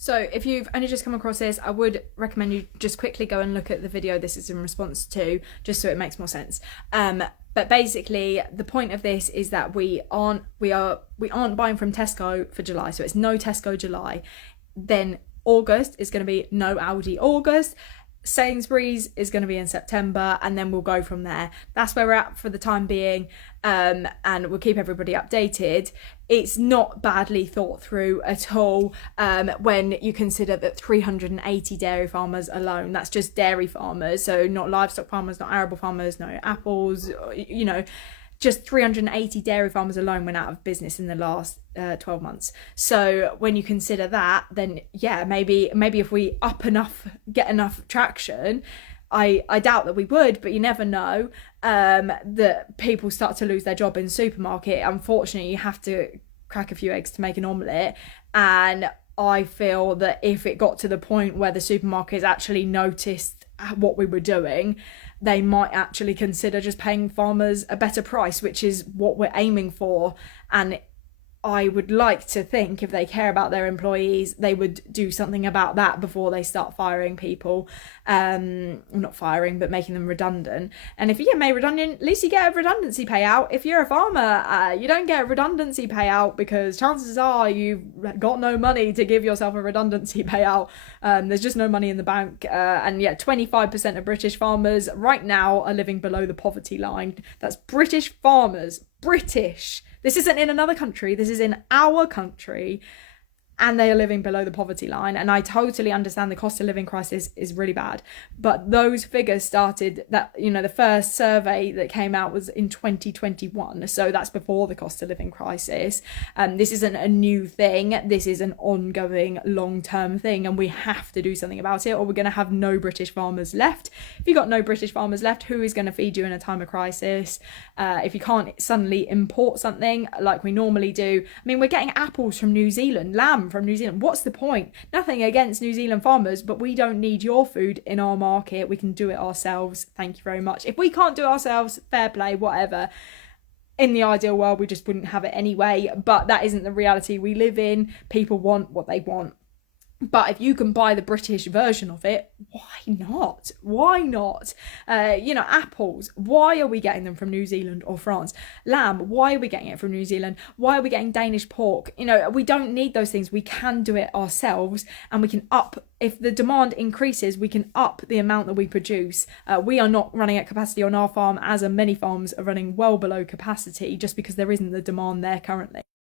So if you've only just come across this, I would recommend you just quickly go and look at the video this is in response to, just so it makes more sense. But basically, the point of this is that we aren't buying from Tesco for July, so it's no Tesco July. Then August is going to be no Aldi August. Sainsbury's is going to be in September, and then we'll go from there. That's where we're at for the time being, and we'll keep everybody updated. It's not badly thought through at all when you consider that 380 dairy farmers alone, that's just dairy farmers, so not livestock farmers, not arable farmers, no apples, you know, just 380 dairy farmers alone went out of business in the last 12 months. So when you consider that, then yeah, maybe if we get enough traction, I doubt that we would, but you never know, that people start to lose their job in the supermarket. Unfortunately, you have to crack a few eggs to make an omelette, and I feel that if it got to the point where the supermarkets actually noticed what we were doing, they might actually consider just paying farmers a better price, which is what we're aiming for. And I would like to think if they care about their employees, they would do something about that before they start firing people. Not firing, but making them redundant. And if you get made redundant, at least you get a redundancy payout. If you're a farmer, you don't get a redundancy payout because chances are you've got no money to give yourself a redundancy payout. There's just no money in the bank. And yeah, 25% of British farmers right now are living below the poverty line. That's British farmers. British. This isn't in another country, this is in our country, and they are living below the poverty line. And I totally understand the cost of living crisis is really bad, but those figures started, that, you know, the first survey that came out was in 2021, so that's before the cost of living crisis. This isn't a new thing, this is an ongoing long-term thing, and we have to do something about it, or we're going to have no British farmers left. If you've got no British farmers left, who is going to feed you in a time of crisis? If you can't suddenly import something like we normally do, I mean, we're getting apples from New Zealand, lamb from New Zealand. What's the point? Nothing against New Zealand farmers, but we don't need your food in our market. We can do it ourselves. Thank you very much. If we can't do it ourselves, fair play, whatever. In the ideal world, we just wouldn't have it anyway, but that isn't the reality we live in. People want what they want. But if you can buy the British version of it, why not? Why not? You know, apples, why are we getting them from New Zealand or France? Lamb, why are we getting it from New Zealand? Why are we getting Danish pork? You know, we don't need those things. We can do it ourselves, and we can if the demand increases, we can up the amount that we produce. We are not running at capacity on our farm, as many farms are running well below capacity, just because there isn't the demand there currently.